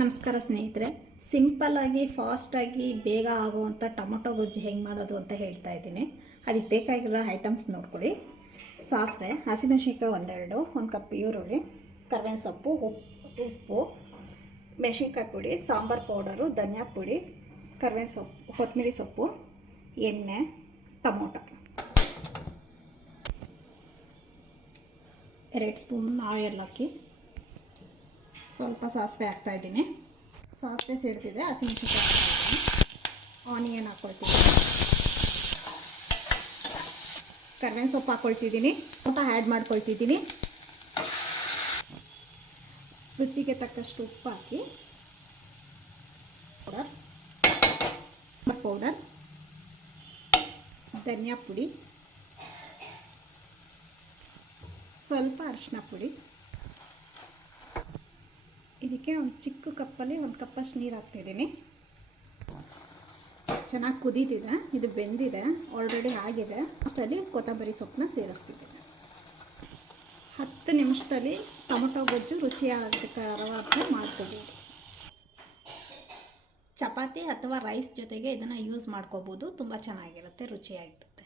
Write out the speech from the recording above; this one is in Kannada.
ನಮಸ್ಕಾರ ಸ್ನೇಹಿತರೆ, ಸಿಂಪಲ್ಲಾಗಿ ಫಾಸ್ಟಾಗಿ ಬೇಗ ಆಗುವಂಥ ಟೊಮೊಟೊ ಗೊಜ್ಜು ಹೆಂಗೆ ಮಾಡೋದು ಅಂತ ಹೇಳ್ತಾ ಇದ್ದೀನಿ. ಅದಕ್ಕೆ ಬೇಕಾಗಿರೋ ಐಟಮ್ಸ್ ನೋಡ್ಕೊಳ್ಳಿ. ಸಾಸಿವೆ, ಹಸಿಮೆಣಸಿನ್ಕಾಯಿ ಒಂದೆರಡು, ಒಂದು ಕಪ್ ಈರುಳ್ಳಿ, ಕರ್ಬೇವಿನ ಸೊಪ್ಪು, ಉಪ್ಪು, ಮೆಣಸಿನ್ಕಾಯಿ ಪುಡಿ, ಸಾಂಬಾರು ಪೌಡರು, ಧನಿಯಾ ಪುಡಿ, ಕರ್ಬೇವಿನ ಸೊಪ್ಪು, ಕೊತ್ತಂಬರಿ ಸೊಪ್ಪು, ಎಣ್ಣೆ, ಟೊಮೊಟೊ, 2 ಸ್ಪೂನ್ ಆಯಿಲ್ ಹಾಕಿ ಸ್ವಲ್ಪ ಸಾಸಿವೆ ಹಾಕ್ತಾಯಿದ್ದೀನಿ. ಸಾಸಿವೆ ಸಿಡ್ತಿದೆ, ಹಸಿಮೆಣಸಿನ್ಕಾಯಿ ಹಾಕ್ತಾಯಿದ್ದೀನಿ, ಆನಿಯನ್ ಹಾಕ್ಕೊಳ್ತಿದ್ದೀನಿ, ಕರ್ಬೇವಿನ ಸೊಪ್ಪು ಹಾಕ್ಕೊಳ್ತಿದ್ದೀನಿ, ಸ್ವಲ್ಪ ಆ್ಯಡ್ ಮಾಡ್ಕೊಳ್ತಿದ್ದೀನಿ. ರುಚಿಗೆ ತಕ್ಕಷ್ಟು ಉಪ್ಪು ಹಾಕಿ ಪೌಡರ್, ಧನಿಯಾ ಪುಡಿ, ಸ್ವಲ್ಪ ಅರಿಶಿನ ಪುಡಿ. ಇದಕ್ಕೆ ಒಂದು ಚಿಕ್ಕ ಕಪ್ಪಲ್ಲಿ 1 ಕಪ್ಪಷ್ಟು ನೀರು ಹಾಕ್ತಿದ್ದೀನಿ. ಚೆನ್ನಾಗಿ ಕುದೀತಿದೆ, ಇದು ಬೆಂದಿದೆ, ಆಲ್ರೆಡಿ ಆಗಿದೆ. ಅಷ್ಟರಲ್ಲಿ ಕೊತ್ತಂಬರಿ ಸೊಪ್ಪನ್ನ ಸೇರಿಸ್ತಿದ್ದೀನಿ. 10 ನಿಮಿಷದಲ್ಲಿ ಟೊಮೊಟೊ ಗೊಜ್ಜು ರುಚಿಯಾಗಿ ಮಾಡ್ಕೋಬೋದು. ಚಪಾತಿ ಅಥವಾ ರೈಸ್ ಜೊತೆಗೆ ಇದನ್ನು ಯೂಸ್ ಮಾಡ್ಕೋಬೋದು. ತುಂಬ ಚೆನ್ನಾಗಿರುತ್ತೆ, ರುಚಿಯಾಗಿರುತ್ತೆ.